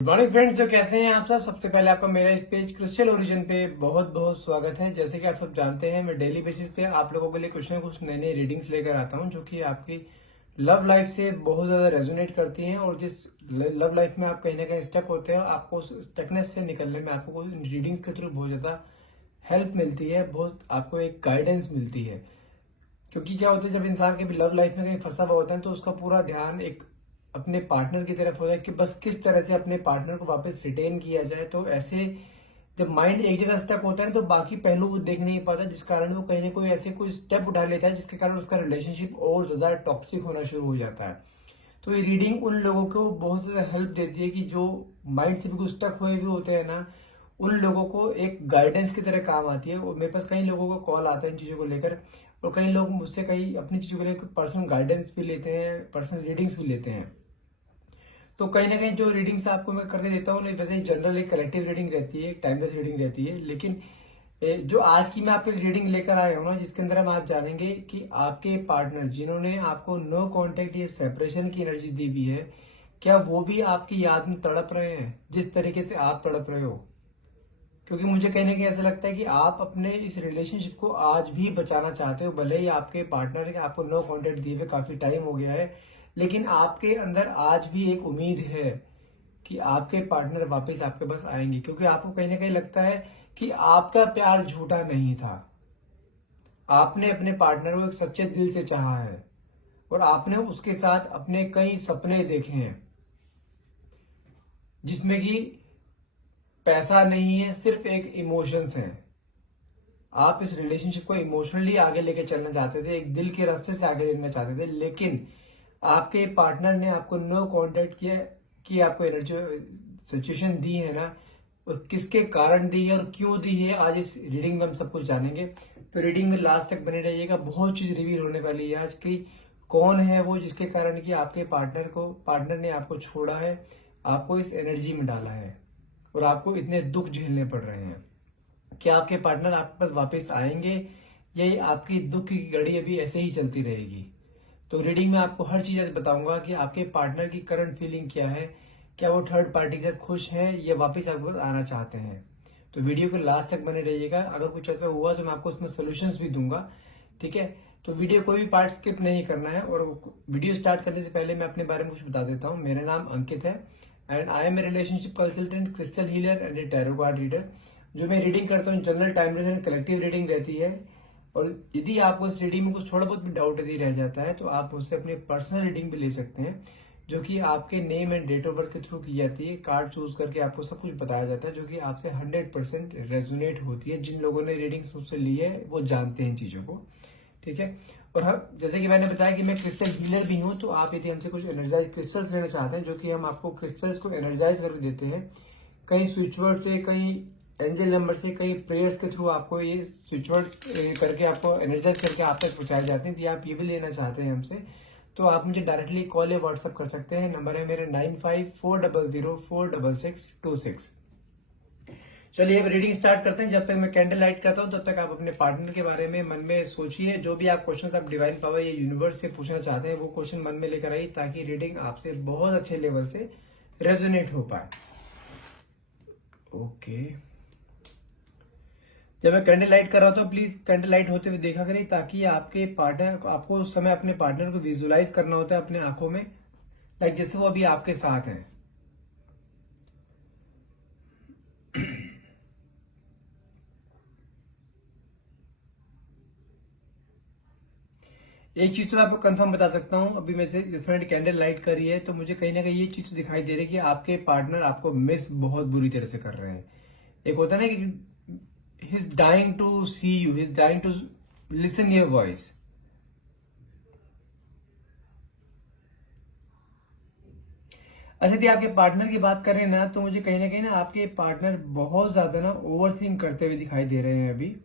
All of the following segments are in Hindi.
गुड मॉर्निंग फ्रेंड्स, जो कैसे हैं आप सब। सबसे पहले आपका मेरा इस पेज क्रिस्टल ओरिजिन पे बहुत बहुत स्वागत है। जैसे कि आप सब जानते हैं, मैं डेली बेसिस पे आप लोगों के लिए कुछ ना कुछ नई नई रीडिंग्स लेकर आता हूं जो कि आपकी लव लाइफ से बहुत ज्यादा रेजोनेट करती हैं। और जिस लव लाइफ में आप कहीं ना कहीं स्टक होते हैं, आपको उस स्टकनेस से निकलने में आपको रीडिंग्स के थ्रू बहुत ज्यादा हेल्प मिलती है, बहुत आपको एक गाइडेंस मिलती है। क्योंकि क्या होता है, जब इंसान के भी लव लाइफ में कहीं फंसा हुआ होता है तो उसका पूरा ध्यान एक अपने पार्टनर की तरफ होता है कि बस किस तरह से अपने पार्टनर को वापस रिटेन किया जाए। तो ऐसे जब माइंड एक जगह स्टक होता है तो बाकी पहलू वो देख नहीं पाता, जिस कारण वो कहीं ना कोई ऐसे कोई स्टेप उठा लेता है जिसके कारण उसका रिलेशनशिप और ज्यादा टॉक्सिक होना शुरू हो जाता है। तो ये रीडिंग उन लोगों को बहुत ज्यादा हेल्प देती है कि जो माइंड से बिल्कुल स्टक हुए हुए होते हैं ना, उन लोगों को एक गाइडेंस की तरह काम आती है। और मेरे पास कई लोगों का कॉल आता है इन चीजों को लेकर, और कई लोग मुझसे कई अपनी चीजों को लेकर पर्सनल गाइडेंस भी लेते हैं, पर्सनल रीडिंग्स भी लेते हैं। तो कहीं ना कहीं जो रीडिंग्स आपको मैं करके देता हूँ, वैसे जनरल एक कलेक्टिव रीडिंग रहती है, एक टाइमलेस रीडिंग रहती है। लेकिन जो आज की मैं आपके रीडिंग लेकर आया हूँ ना, जिसके अंदर हम आज जानेंगे कि आपके पार्टनर जिन्होंने आपको नो कांटेक्ट या सेपरेशन की एनर्जी दी हुई है, क्या वो भी आपकी याद में तड़प रहे हैं जिस तरीके से आप तड़प रहे हो। क्योंकि मुझे कहीं ना कहीं ऐसा लगता है कि आप अपने इस रिलेशनशिप को आज भी बचाना चाहते हो। भले ही आपके पार्टनर ने आपको नो कांटेक्ट दिए हुए काफी टाइम हो गया है, लेकिन आपके अंदर आज भी एक उम्मीद है कि आपके पार्टनर वापस आपके पास आएंगे। क्योंकि आपको कहीं ना कहीं लगता है कि आपका प्यार झूठा नहीं था, आपने अपने पार्टनर को एक सच्चे दिल से चाहा है और आपने उसके साथ अपने कई सपने देखे हैं, जिसमें कि पैसा नहीं है, सिर्फ एक इमोशंस हैं। आप इस रिलेशनशिप को इमोशनली आगे लेके चलना चाहते थे, एक दिल के रास्ते से आगे लेना चाहते थे, लेकिन आपके पार्टनर ने आपको नो कांटेक्ट किया कि आपको एनर्जी सिचुएशन दी है ना, और किसके कारण दी है और क्यों दी है, आज इस रीडिंग में हम सब कुछ जानेंगे। तो रीडिंग में लास्ट तक बने रहिएगा, बहुत चीज रिवील होने वाली है आज की। कौन है वो जिसके कारण कि आपके पार्टनर ने आपको छोड़ा है, आपको इस एनर्जी में डाला है और आपको इतने दुख झेलने पड़ रहे हैं। क्या आपके पार्टनर आपके पास वापस आएंगे या ये आपकी दुख की घड़ी अभी ऐसे ही चलती रहेगी। तो रीडिंग में आपको हर चीज आज बताऊंगा कि आपके पार्टनर की करंट फीलिंग क्या है, क्या वो थर्ड पार्टी के साथ खुश हैं या वापस आपके पास आना चाहते हैं। तो वीडियो के लास्ट तक बने रहिएगा। अगर कुछ ऐसा हुआ तो मैं आपको उसमें सोल्यूशंस भी दूंगा, ठीक है। तो वीडियो कोई भी पार्ट स्किप नहीं करना है। और वीडियो स्टार्ट करने से पहले मैं अपने बारे में कुछ बता देता हूँ। मेरा नाम अंकित है and I am a relationship consultant, crystal healer and a tarot card reader. जो मैं रीडिंग करता हूँ general timeless and collective reading रहती है। और यदि आपको इस रीडिंग में कुछ थोड़ा बहुत भी डाउट यदि रह जाता है तो आप मुझसे अपनी पर्सनल रीडिंग भी ले सकते हैं, जो कि आपके name and date of birth के थ्रू की जाती है। कार्ड चूज करके आपको सब कुछ बताया जाता है, जो कि आपसे 100% रेजोनेट होती है। जिन लोगों ने रीडिंग्स मुझसे ली है वो जानते हैं चीजों को, ठीक है। और जैसे कि मैंने बताया कि मैं क्रिस्टल हीलर भी हूं, तो आप यदि हमसे कुछ एनर्जाइज क्रिस्टल्स लेना चाहते हैं, जो कि हम आपको क्रिस्टल्स को एनर्जाइज करके देते हैं, कई स्विच वर्ड से, कई एंजल नंबर से, कई प्रेयर्स के थ्रू आपको ये स्विच वर्ड करके आपको एनर्जाइज करके आप तक पहुंचाए जाते हैं। यदि आप ये भी लेना चाहते हैं हमसे, तो आप मुझे डायरेक्टली कॉल या व्हाट्सअप कर सकते हैं। नंबर है मेरे 9540046626। चलिए अब रीडिंग स्टार्ट करते हैं। जब तक मैं कैंडल लाइट करता हूं तब तक आप अपने पार्टनर के बारे में मन में सोचिए। जो भी आप क्वेश्चन आप डिवाइन पावर या यूनिवर्स से पूछना चाहते हैं वो क्वेश्चन मन में लेकर आइए, ताकि रीडिंग आपसे बहुत अच्छे लेवल से रेजोनेट हो पाए। ओके, जब मैं कैंडल लाइट कर रहा था, प्लीज कैंडल लाइट होते हुए देखा करिए, ताकि आपके पार्टनर आपको उस समय अपने पार्टनर को विजुलाइज करना होता है अपने आंखों में, लाइक जैसे वो अभी आपके साथ हैं। एक चीज तो मैं आपको कंफर्म बता सकता हूं, अभी मैं से जैसे मैंने कैंडल लाइट करी है तो मुझे कहीं ना कहीं ये चीज दिखाई दे रही है कि आपके पार्टनर आपको मिस बहुत बुरी तरह से कर रहे हैं। एक होता है ना कि he is dying to see you, he is dying to listen your voice. अच्छा, यदि आपके पार्टनर की बात करें ना, तो मुझे कहीं ना आपके पार्टनर बहुत ज्यादा ना ओवर थिंक करते हुए दिखाई दे रहे हैं अभी।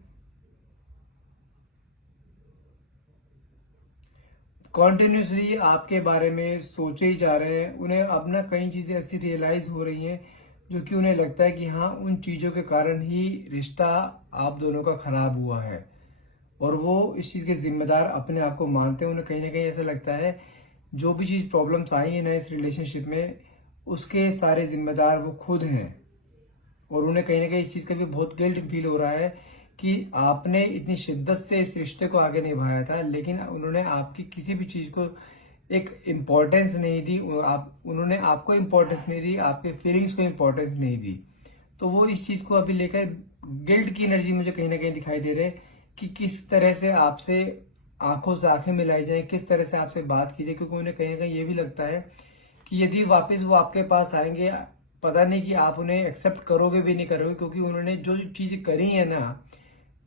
कॉन्टिन्यूसली आपके बारे में सोचे ही जा रहे हैं। उन्हें अब ना कई चीजें ऐसी रियलाइज हो रही हैं जो कि उन्हें लगता है कि हाँ, उन चीजों के कारण ही रिश्ता आप दोनों का खराब हुआ है, और वो इस चीज के जिम्मेदार अपने आप को मानते हैं। उन्हें कहीं ना कहीं ऐसा लगता है जो भी चीज प्रॉब्लम्स आई है ना इस रिलेशनशिप में, उसके सारे जिम्मेदार वो खुद हैं। और उन्हें कहीं ना कहीं इस चीज का भी बहुत गिल्ट फील हो रहा है कि आपने इतनी शिद्दत से इस रिश्ते को आगे निभाया था, लेकिन उन्होंने आपकी किसी भी चीज को एक इम्पोर्टेंस नहीं दी। उन्होंने आपको इम्पोर्टेंस नहीं दी, आपके फीलिंग्स को इम्पोर्टेंस नहीं दी। तो वो इस चीज को अभी लेकर गिल्ट की एनर्जी मुझे कहीं ना कहीं दिखाई दे रहे कि किस तरह से आपसे आंखों से आंखें मिलाई जाए, किस तरह से आपसे बात की जाए, क्योंकि उन्हें कहीं ना कहीं ये भी लगता है कि यदि वापस वो आपके पास आएंगे, पता नहीं कि आप उन्हें एक्सेप्ट करोगे भी नहीं करोगे, क्योंकि उन्होंने जो चीज करी है ना,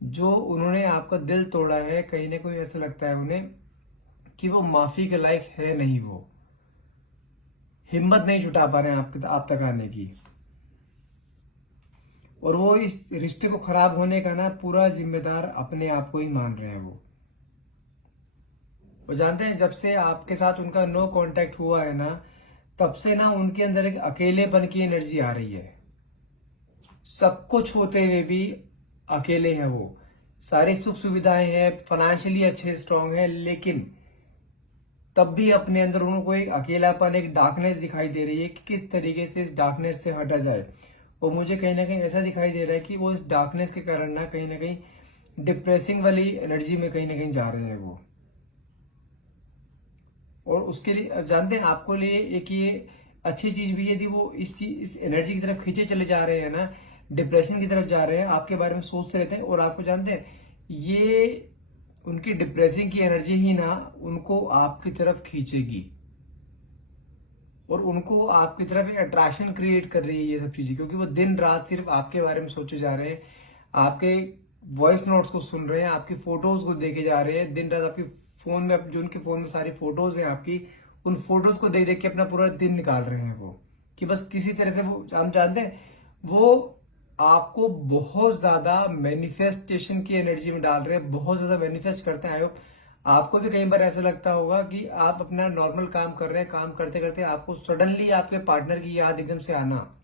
जो उन्होंने आपका दिल तोड़ा है, कहीं ना कहीं ऐसा लगता है उन्हें कि वो माफी के लायक है नहीं, वो हिम्मत नहीं जुटा पा रहे हैं आप तक आने की। और वो इस रिश्ते को खराब होने का ना पूरा जिम्मेदार अपने आप को ही मान रहे हैं। वो जानते हैं, जब से आपके साथ उनका नो कांटेक्ट हुआ है ना, तब से ना उनके अंदर एक अकेलेपन की एनर्जी आ रही है। सब कुछ होते हुए भी अकेले हैं वो, सारी सुख सुविधाएं हैं, फाइनेंशियली अच्छे स्ट्रांग है, लेकिन तब भी अपने अंदर उनको एक अकेलापन, एक डार्कनेस दिखाई दे रही है कि किस तरीके से इस डार्कनेस से हटा जाए। और मुझे कहीं ना कहीं ऐसा दिखाई दे रहा है कि वो इस डार्कनेस के कारण ना कहीं डिप्रेसिंग वाली एनर्जी में कहीं ना कहीं जा रहे हैं वो। और उसके लिए जानते हैं, आपको लिए एक ये अच्छी चीज भी है, यदि वो इस एनर्जी की तरफ खींचे चले जा रहे हैं ना, डिप्रेशन की तरफ जा रहे हैं, आपके बारे में सोचते रहते हैं, और आपको जानते हैं ये उनकी डिप्रेसिंग की एनर्जी ही ना उनको आपकी तरफ खींचेगी, और उनको आपकी तरफ एक अट्रैक्शन क्रिएट कर रही है ये सब चीजें, क्योंकि वो दिन रात सिर्फ आपके बारे में सोचे जा रहे हैं, आपके वॉइस नोट्स को सुन रहे हैं, आपकी फोटोज को देखे जा रहे हैं, दिन रात आपकी फोन में, जो उनके फोन में सारी फोटोज हैं आपकी, उन फोटोज को देख देख के अपना पूरा दिन निकाल रहे हैं वो, कि बस किसी तरह से वो, हम जानते हैं वो आपको बहुत ज्यादा मैनिफेस्टेशन की एनर्जी में डाल रहे हैं, बहुत ज्यादा मैनिफेस्ट करते हैं। आई होप आपको भी कई बार ऐसा लगता होगा कि आप अपना नॉर्मल काम कर रहे हैं, काम करते करते आपको सडनली आपके पार्टनर की याद एकदम से आना,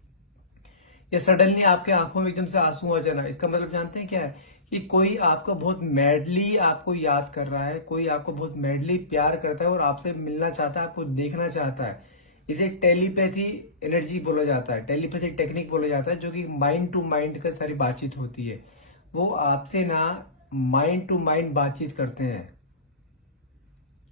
या सडनली आपके आंखों में एकदम से आंसू आ जाना। इसका मतलब जानते हैं क्या है? कि कोई आपको बहुत मैडली आपको याद कर रहा है, कोई आपको बहुत मैडली प्यार करता है और आपसे मिलना चाहता है, आपको देखना चाहता है। इसे टेलीपैथी एनर्जी बोला जाता है, टेलीपैथी टेक्निक बोला जाता है, जो कि माइंड टू माइंड का सारी बातचीत होती है। वो आपसे ना माइंड टू माइंड बातचीत करते हैं।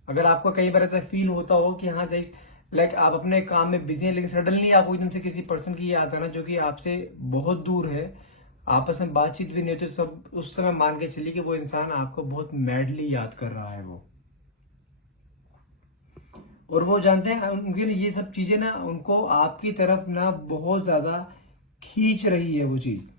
अगर आपको कई बार ऐसा फील होता हो कि हाँ जैसे लाइक आप अपने काम में बिजी हैं, लेकिन सडनली आपको एकदम से किसी पर्सन की याद आना जो कि आपसे बहुत दूर है, आपस में बातचीत भी नहीं होती, तो सब उस समय मान के चलिए कि वो इंसान आपको बहुत मैडली याद कर रहा है वो। और वो जानते हैं उनके लिए ये सब चीजें ना उनको आपकी तरफ ना बहुत ज्यादा खींच रही है वो चीज।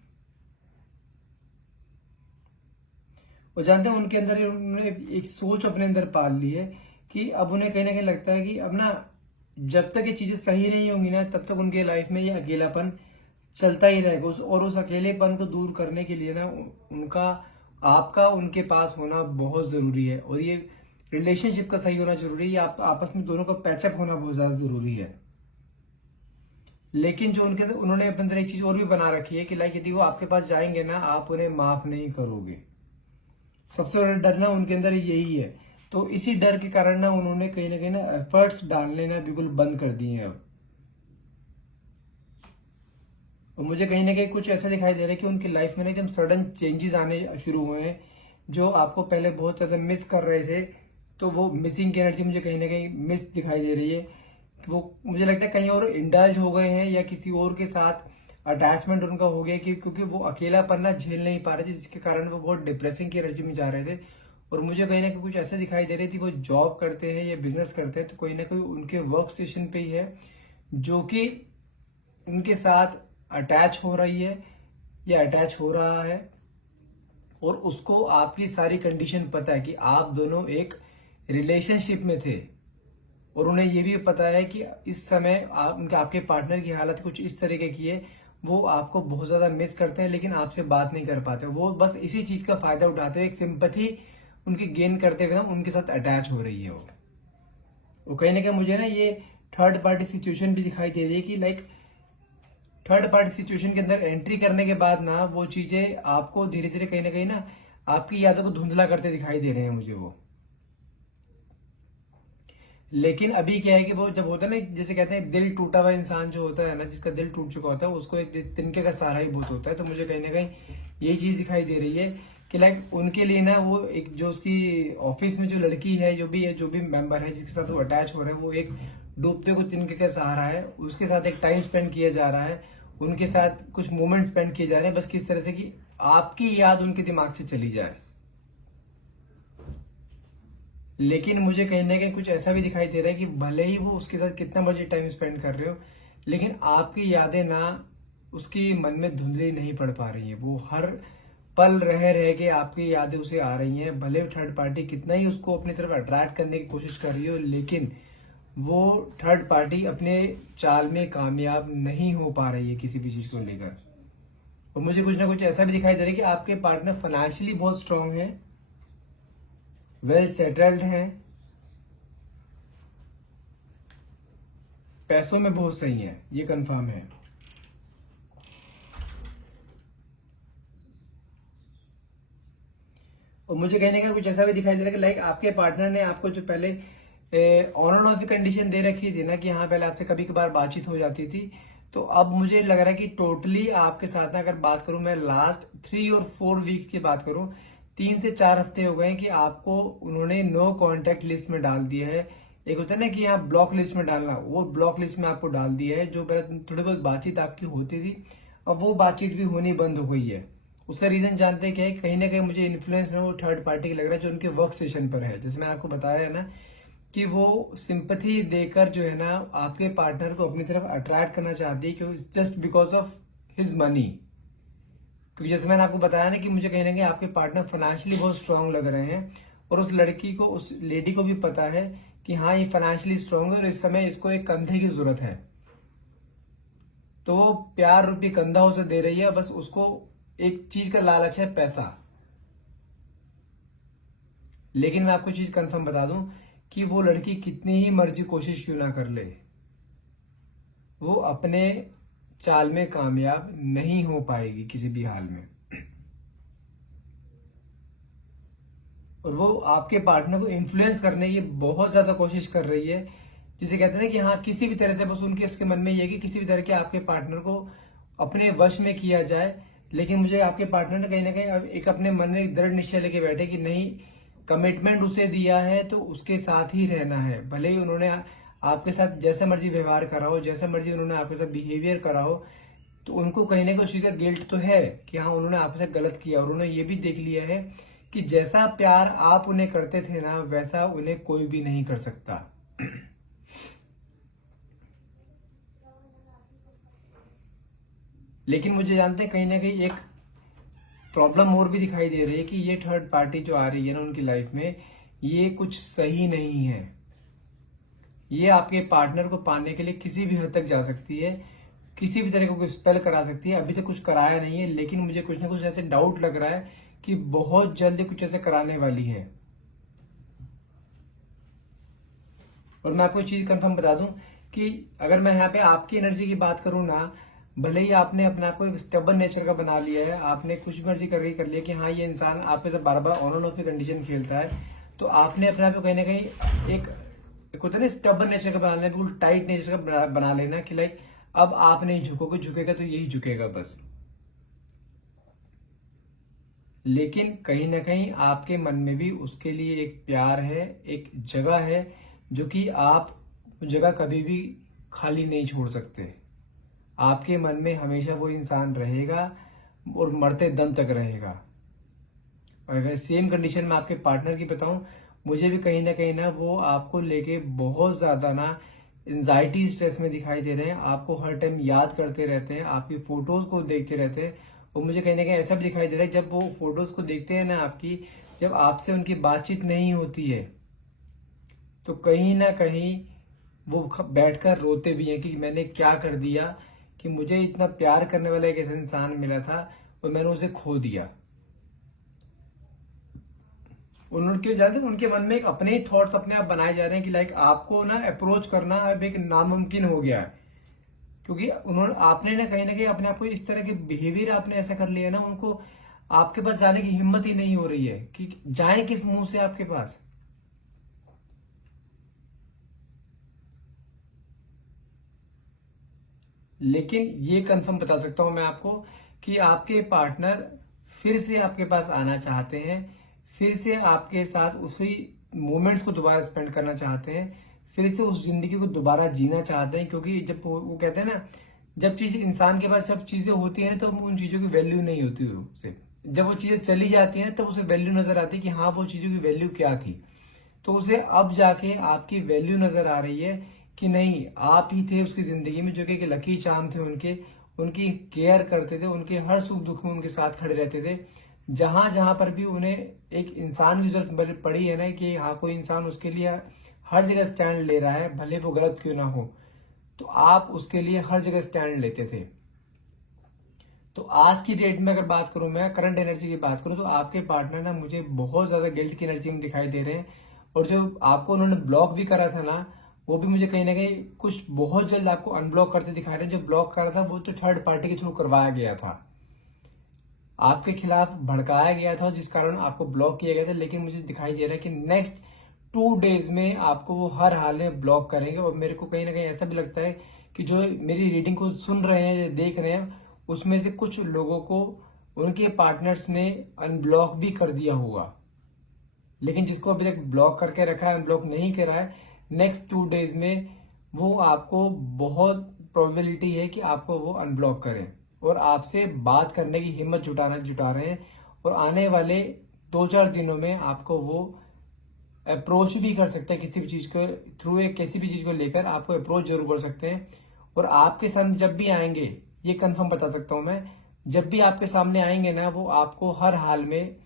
वो जानते हैं उनके अंदर उन्होंने एक सोच अपने अंदर पाल ली है कि अब उन्हें कहीं ना कहीं लगता है कि अब ना जब तक ये चीजें सही नहीं होंगी ना, तब तक उनके लाइफ में ये अकेलापन चलता ही रहेगा। और उस अकेलेपन को दूर करने के लिए ना उनका आपका उनके पास होना बहुत जरूरी है, और ये रिलेशनशिप का सही होना जरूरी है, आप आपस में दोनों का पैचअप होना बहुत ज्यादा जरूरी है। लेकिन जो उनके अंदर उन्होंने अपने अंदर एक चीज और भी बना रखी है कि लाइक यदि वो आपके पास जाएंगे ना, आप उन्हें माफ नहीं करोगे। सबसे बड़ा डर ना उनके अंदर यही है। तो इसी डर के कारण ना उन्होंने कहीं ना एफर्ट्स डालने ना बिल्कुल बंद कर दिए हैं अब। और मुझे कहीं ना कहीं कुछ ऐसा दिखाई दे रहा है कि उनकी लाइफ में ना एकदम सडन चेंजेस आने शुरू हुए हैं, जो आपको पहले बहुत ज्यादा मिस कर रहे थे। तो वो मिसिंग की एनर्जी मुझे कहीं ना कहीं मिस दिखाई दे रही है कि वो मुझे लगता है कहीं और इंडल्ज हो गए हैं, या किसी और के साथ अटैचमेंट उनका हो गया, कि क्योंकि वो अकेलापन ना झेल नहीं पा रहे थे, जिसके कारण वो बहुत डिप्रेसिंग की एनर्जी में जा रहे थे। और मुझे कहीं ना कहीं कुछ ऐसा दिखाई दे रही थी, वो जॉब करते हैं या बिजनेस करते हैं, तो कहीं ना कहीं उनके वर्क स्टेशन पे ही है जो कि उनके साथ अटैच हो रही है या अटैच हो रहा है। और उसको आपकी सारी कंडीशन पता है कि आप दोनों एक रिलेशनशिप में थे, और उन्हें यह भी पता है कि इस समय आपके पार्टनर की हालत कुछ इस तरीके की है, वो आपको बहुत ज्यादा मिस करते हैं, लेकिन आपसे बात नहीं कर पाते। वो बस इसी चीज का फायदा उठाते हैं, एक सिंपैथी उनकी गेन करते हुए ना उनके साथ अटैच हो रही है वो कहीं ना कहीं मुझे ना ये थर्ड पार्टी सिचुएशन भी दिखाई दे रही है कि लाइक थर्ड पार्टी सिचुएशन के अंदर एंट्री करने के बाद ना वो चीजें आपको धीरे धीरे कहीं ना आपकी यादों को धुंधला करते दिखाई दे रहे हैं मुझे वो। लेकिन अभी क्या है कि वो जब होता है ना, जैसे कहते हैं दिल टूटा हुआ इंसान जो होता है ना, जिसका दिल टूट चुका होता है, उसको एक तिनके का सहारा ही बहुत होता है। तो मुझे कहीं ना कहीं यही चीज दिखाई दे रही है कि लाइक उनके लिए ना, वो एक जो उसकी ऑफिस में जो लड़की है, जो भी मेंबर है जिसके साथ वो अटैच हो रहा है, वो एक डूबते को तिनके का सहारा है। उसके साथ एक टाइम स्पेंड किया जा रहा है, उनके साथ कुछ मोमेंट स्पेंड किए जा रहे हैं, बस किस तरह से कि आपकी याद उनके दिमाग से चली जाए। लेकिन मुझे कहीं ना कहीं कुछ ऐसा भी दिखाई दे रहा है कि भले ही वो उसके साथ कितना मर्जी टाइम स्पेंड कर रहे हो, लेकिन आपकी यादें ना उसकी मन में धुंधली नहीं पड़ पा रही है। वो हर पल रह रह के आपकी यादें उसे आ रही हैं। भले थर्ड पार्टी कितना ही उसको अपनी तरफ अट्रैक्ट करने की कोशिश कर रही हो, लेकिन वो थर्ड पार्टी अपने चाल में कामयाब नहीं हो पा रही है किसी भी चीज को लेकर। और मुझे कुछ ना कुछ ऐसा भी दिखाई दे रहा है कि आपके पार्टनर फाइनेंशियली बहुत स्ट्रांग है, वेल सेटल्ड हैं, पैसों में बहुत सही है, ये कंफर्म है। और मुझे कहने का कुछ ऐसा भी दिखाई दे रहा है कि लाइक आपके पार्टनर ने आपको जो पहले ऑन एंड ऑफ की कंडीशन दे रखी थी ना, कि हाँ पहले आपसे कभी कभार बातचीत हो जाती थी, तो अब मुझे लग रहा है कि टोटली आपके साथ ना, अगर बात करूं मैं लास्ट 3 और 4 वीक्स की बात करूं, 3 से 4 हफ्ते हो गए कि आपको उन्होंने नो कॉन्टेक्ट लिस्ट में डाल दिया है। एक होता है ना कि यहाँ ब्लॉक लिस्ट में डालना, वो ब्लॉक लिस्ट में आपको डाल दिया है। जो पहले थोड़ी बहुत बातचीत आपकी होती थी, अब वो बातचीत भी होनी बंद हो गई है। उसका रीजन जानते हैं क्या है? कहीं ना कहीं मुझे इन्फ्लुएंस है वो थर्ड पार्टी की लग रहा है, जो उनके वर्क स्टेशन पर है। जैसे मैंने आपको बताया है ना कि वो सिंपथी देकर जो है ना आपके पार्टनर को अपनी तरफ अट्रैक्ट करना चाहती है, क्योंकि just because of his money. क्योंकि जैसे मैंने आपको बताया ना कि मुझे कहीं ना कहीं आपके पार्टनर फाइनेंशियली बहुत स्ट्रांग लग रहे हैं, और उस लड़की को, उस लेडी को भी पता है कि हाँ ये फाइनेंशियली स्ट्रांग है और इस समय इसको एक कंधे की जरूरत है। तो वो प्यार रूपी कंधा उसे दे रही है, बस उसको एक चीज का लालच है, पैसा। लेकिन मैं आपको चीज कंफर्म बता दूं कि वो लड़की कितनी ही मर्जी कोशिश क्यों ना कर ले, वो अपने चाल में कामयाब नहीं हो पाएगी किसी भी हाल में। और वो आपके पार्टनर को इन्फ्लुएंस करने की बहुत ज्यादा कोशिश कर रही है, जिसे कहते हैं ना कि हाँ किसी भी तरह से, बस उनके उसके मन में ये है कि किसी भी तरह के आपके पार्टनर को अपने वश में किया जाए। लेकिन मुझे आपके पार्टनर ने कहीं ना कहीं अब एक अपने मन में दृढ़ निश्चय लेके बैठे कि नहीं, कमिटमेंट उसे दिया है तो उसके साथ ही रहना है। भले ही उन्होंने आपके साथ जैसा मर्जी व्यवहार करा हो, जैसा मर्जी उन्होंने आपके साथ बिहेवियर करा हो, तो उनको कहीं ना कहीं उस चीज का गिल्ट तो है कि हाँ उन्होंने आपके साथ गलत किया। और उन्होंने ये भी देख लिया है कि जैसा प्यार आप उन्हें करते थे ना, वैसा उन्हें कोई भी नहीं कर सकता। लेकिन मुझे जानते हैं कहीं ना कहीं एक प्रॉब्लम और भी दिखाई दे रही है कि ये थर्ड पार्टी जो आ रही है ना उनकी लाइफ में, ये कुछ सही नहीं है। ये आपके पार्टनर को पाने के लिए किसी भी हद तक जा सकती है, किसी भी तरह का कोई स्पेल करा सकती है। अभी तक कुछ कराया नहीं है, लेकिन मुझे कुछ ना कुछ ऐसे डाउट लग रहा है कि बहुत जल्दी कुछ ऐसे कराने वाली है। और मैं आपको एक चीज कंफर्म बता दूं कि अगर मैं यहाँ पे आपकी एनर्जी की बात करूं ना, भले ही आपने अपने आप को एक स्टबन नेचर का बना लिया है, आपने कुछ मर्जी कर लिया कि हाँ ये इंसान आपके साथ बार बार ऑन एंड ऑफ की कंडीशन खेलता है, तो आपने अपने आप को कहीं ना कहीं एक होता है ना स्टबन नेचर का बनाना, बिल्कुल टाइट नेचर का बना लेना कि लाइक अब आप नहीं झुकोगे, झुकेगा तो यही झुकेगा बस। लेकिन कहीं ना कहीं आपके मन में भी उसके लिए एक प्यार है, एक जगह है, जो कि आप जगह कभी भी खाली नहीं छोड़ सकते। आपके मन में हमेशा वो इंसान रहेगा और मरते दम तक रहेगा। और अगर सेम कंडीशन में आपके पार्टनर की बताऊं, मुझे भी कहीं ना वो आपको लेके बहुत ज्यादा ना एंजाइटी स्ट्रेस में दिखाई दे रहे हैं। आपको हर टाइम याद करते रहते हैं, आपकी फोटोज को देखते रहते हैं। और मुझे कहीं ना कहीं ऐसा भी दिखाई दे रहा है, जब वो फोटोज को देखते हैं ना आपकी, जब आपसे उनकी बातचीत नहीं होती है, तो कहीं ना कहीं वो बैठकर रोते भी हैं कि मैंने क्या कर दिया कि मुझे इतना प्यार करने वाला एक ऐसा इंसान मिला था और मैंने उसे खो दिया। उनके जानते उनके मन में एक अपने ही थॉट्स अपने आप बनाए जा रहे हैं कि लाइक आपको ना अप्रोच करना अब एक नामुमकिन हो गया है, क्योंकि उन्होंने आपने ना कहीं अपने आप को इस तरह के बिहेवियर आपने ऐसा कर लिया ना, उनको आपके पास जाने की हिम्मत ही नहीं हो रही है कि जाए किस मुंह से आपके पास। लेकिन ये कंफर्म बता सकता हूं मैं आपको कि आपके पार्टनर फिर से आपके पास आना चाहते हैं, फिर से आपके साथ उसी मोमेंट्स को दोबारा स्पेंड करना चाहते हैं, फिर से उस जिंदगी को दोबारा जीना चाहते हैं। क्योंकि जब वो कहते हैं ना, जब चीज इंसान के पास सब चीजें होती है तो उन चीजों की वैल्यू नहीं होती उसे, जब वो चीजें चली जाती हैं तब उसे वैल्यू नजर आती है कि हाँ वो चीजों की वैल्यू क्या थी। तो उसे अब जाके आपकी वैल्यू नजर आ रही है कि नहीं, आप ही थे उसकी जिंदगी में जो कि एक लकी चांद थे उनके, उनकी केयर करते थे, उनके हर सुख दुख में उनके साथ खड़े रहते थे। जहां जहां पर भी उन्हें एक इंसान की जरूरत पड़ी है ना, कि हाँ कोई इंसान उसके लिए हर जगह स्टैंड ले रहा है, भले वो गलत क्यों ना हो, तो आप उसके लिए हर जगह स्टैंड लेते थे। तो आज की डेट में अगर बात करूं, मैं करंट एनर्जी की बात करूं, तो आपके पार्टनर ना मुझे बहुत ज्यादा गिल्ट की एनर्जी में दिखाई दे रहे हैं। और जो आपको उन्होंने ब्लॉक भी करा था ना, वो भी मुझे कहीं ना कहीं कुछ बहुत जल्द आपको अनब्लॉक करते दिखा रहे हैं। जो ब्लॉक करा था वो तो थर्ड पार्टी के थ्रू करवाया गया था, आपके खिलाफ भड़काया गया था, जिस कारण आपको ब्लॉक किया गया था। लेकिन मुझे दिखाई दे रहा है कि नेक्स्ट 2 डेज में आपको वो हर हाल में ब्लॉक करेंगे। और मेरे को कहीं ना कहीं ऐसा भी लगता है कि जो मेरी रीडिंग को सुन रहे हैं या देख रहे हैं, उसमें से कुछ लोगों को उनके पार्टनर्स ने अनब्लॉक भी कर दिया होगा। लेकिन जिसको अभी तक ब्लॉक करके रखा है, अनब्लॉक नहीं करा है, नेक्स्ट 2 डेज में वो आपको बहुत प्रोबेबिलिटी है कि आपको वो अनब्लॉक करें और आपसे बात करने की हिम्मत जुटा रहे हैं। और आने वाले 2-4 दिनों में आपको वो अप्रोच भी कर सकते हैं किसी भी चीज को थ्रू, एक किसी भी चीज को लेकर आपको अप्रोच जरूर कर सकते हैं। और आपके सामने जब भी आएंगे, ये कंफर्म बता सकता हूं मैं, जब भी आपके सामने आएंगे ना, वो आपको हर हाल में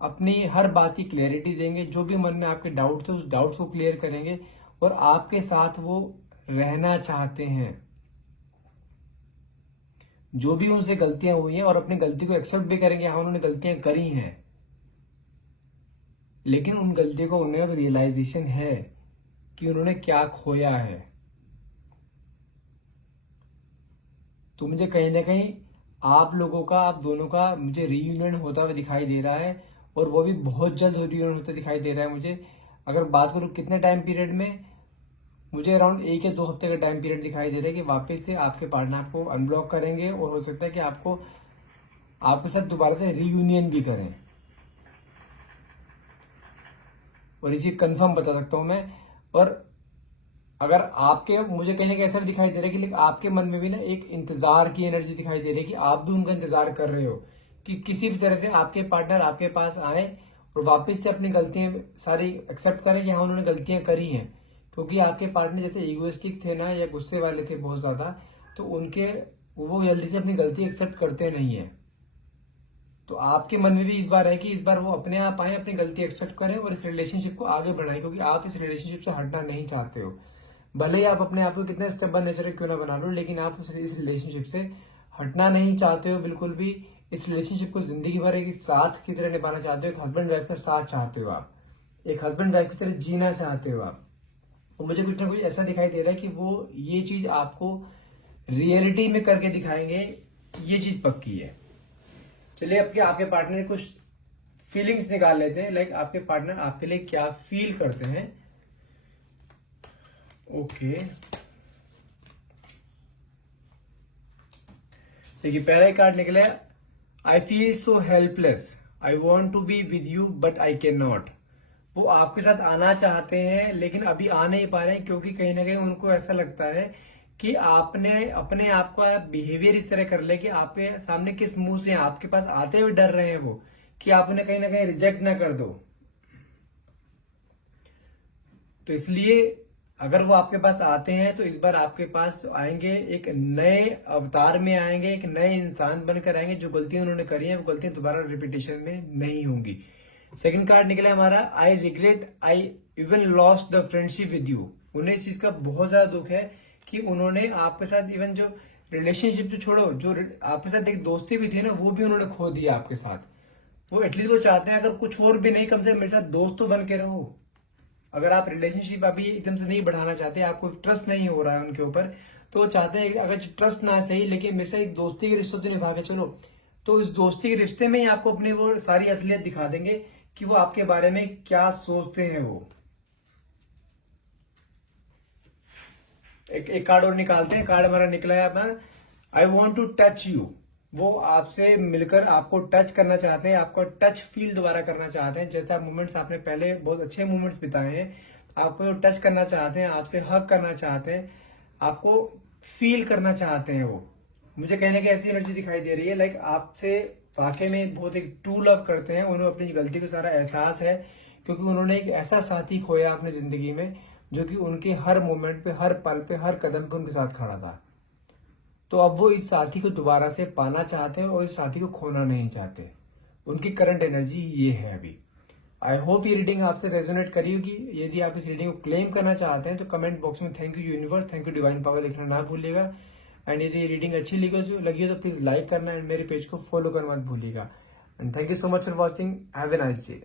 अपनी हर बात की क्लियरिटी देंगे। जो भी मन में आपके डाउट थे उस डाउट्स को क्लियर करेंगे और आपके साथ वो रहना चाहते हैं। जो भी उनसे गलतियां हुई हैं और अपनी गलती को एक्सेप्ट भी करेंगे, हाँ उन्होंने गलतियां करी हैं, लेकिन उन गलतियों को उन्हें अब रियलाइजेशन है कि उन्होंने क्या खोया है। तो मुझे कहीं ना कहीं आप लोगों का, आप दोनों का मुझे रीयूनियन होता हुआ दिखाई दे रहा है। और वो भी बहुत जल्द रीयूनियन होता दिखाई दे रहा है मुझे। अगर बात करूं कितने टाइम पीरियड में, मुझे अराउंड 1 या 2 हफ्ते का टाइम पीरियड दिखाई दे रहा है कि वापस से आपके पार्टनर आपको अनब्लॉक करेंगे और हो सकता है कि आपको आपके साथ दोबारा से रीयूनियन भी करें। और ये चीज कंफर्म बता सकता हूं मैं। और अगर आपके, मुझे कहीं ना कहीं ऐसा भी दिखाई दे रहा है कि लेकिन आपके मन में भी ना एक इंतजार की एनर्जी दिखाई दे रही है कि आप भी उनका इंतजार कर रहे हो कि किसी भी तरह से आपके पार्टनर आपके पास आए और वापस से अपनी गलतियां सारी एक्सेप्ट करें कि हाँ उन्होंने गलतियां करी हैं। क्योंकि आपके पार्टनर जैसे इगोइस्टिक थे ना या गुस्से वाले थे बहुत ज्यादा, तो उनके वो जल्दी से अपनी गलती एक्सेप्ट करते नहीं है। तो आपके मन में भी इस बार है कि इस बार वो अपने आप आए, अपनी गलती एक्सेप्ट करें और इस रिलेशनशिप को आगे बढ़ाएं। क्योंकि आप इस रिलेशनशिप से हटना नहीं चाहते हो। भले ही आप अपने आप को कितने स्टेबल नेचर क्यों ना बना लो, लेकिन आप इस रिलेशनशिप से हटना नहीं चाहते हो बिल्कुल भी। इस रिलेशनशिप को जिंदगी भर एक साथ की तरह निभाना चाहते हो, एक हस्बैंड वाइफ का साथ चाहते हो, आप एक हस्बैंड वाइफ की तरह जीना चाहते हो आप। और मुझे कुछ ना कुछ ऐसा दिखाई दे रहा है कि वो ये चीज आपको रियलिटी में करके दिखाएंगे, ये चीज पक्की है। चलिए अब आपके पार्टनर कुछ फीलिंग्स निकाल लेते हैं, लाइक आपके पार्टनर आपके लिए क्या फील करते हैं। ओके, देखिए पहला कार्ड निकला, I feel so helpless, I want to be with you but I can not. वो आपके साथ आना चाहते हैं लेकिन अभी आ नहीं पा रहे हैं, क्योंकि कहीं ना कहीं उनको ऐसा लगता है कि आपने अपने आप का बिहेवियर इस तरह कर ले कि आपके सामने किस मुंह से आपके पास आते हुए डर रहे हैं वो, कि आप उन्हें कहीं ना कहीं रिजेक्ट ना कर दो। तो इसलिए अगर वो आपके पास आते हैं तो इस बार आपके पास आएंगे एक नए अवतार में आएंगे, एक नए इंसान बनकर आएंगे। जो गलतियां उन्होंने करी हैं वो गलतियां दोबारा रिपीटेशन में नहीं होंगी। सेकंड कार्ड निकला हमारा, I regret I even lost the friendship with you. उन्हें इस चीज का बहुत ज्यादा दुख है कि उन्होंने आपके साथ इवन जो रिलेशनशिप तो छोड़ो, जो आपके साथ एक दोस्ती भी थी ना, वो भी उन्होंने खो दिया आपके साथ। वो एटलीस्ट वो चाहते हैं अगर कुछ और भी नहीं, कम से कम मेरे साथ दोस्त तो बन के रहो। अगर आप रिलेशनशिप अभी एकदम से नहीं बढ़ाना चाहते, आपको ट्रस्ट नहीं हो रहा है उनके ऊपर, तो वो चाहते हैं अगर ट्रस्ट ना सही लेकिन मेरे से एक दोस्ती के रिश्ते तो निभा के चलो। तो इस दोस्ती के रिश्ते में ही आपको अपनी वो सारी असलियत दिखा देंगे कि वो आपके बारे में क्या सोचते हैं। वो एक कार्ड और निकालते हैं। कार्ड हमारा निकला है अपना I want to touch you, वो आपसे मिलकर आपको टच करना चाहते हैं, आपको टच फील दोबारा करना चाहते हैं। जैसे आप मोमेंट्स आपने पहले बहुत अच्छे मोमेंट्स बिताए हैं, आपको टच करना चाहते हैं, आपसे हक करना चाहते हैं, आपको फील करना चाहते हैं। वो मुझे कहने की ऐसी एनर्जी दिखाई दे रही है, लाइक आपसे वाकई में बहुत एक ट्रू लव करते हैं। उन्हें अपनी गलती का सारा एहसास है, क्योंकि उन्होंने एक ऐसा साथी खोया अपनी जिंदगी में जो कि उनके हर मोमेंट पे, हर पल पे, हर कदम पे उनके साथ खड़ा था। तो अब वो इस साथी को दोबारा से पाना चाहते हैं और इस साथी को खोना नहीं चाहते। उनकी करंट एनर्जी ये है अभी। आई होप ये रीडिंग आपसे रेजोनेट करी होगी। यदि आप इस रीडिंग को क्लेम करना चाहते हैं तो कमेंट बॉक्स में thank you universe, thank you divine power लिखना ना भूलिएगा। एंड यदि ये रीडिंग अच्छी लगी हो तो प्लीज लाइक करना एंड मेरे पेज को फॉलो करना मत भूलिएगा। And thank you so much for watching. Have a nice day.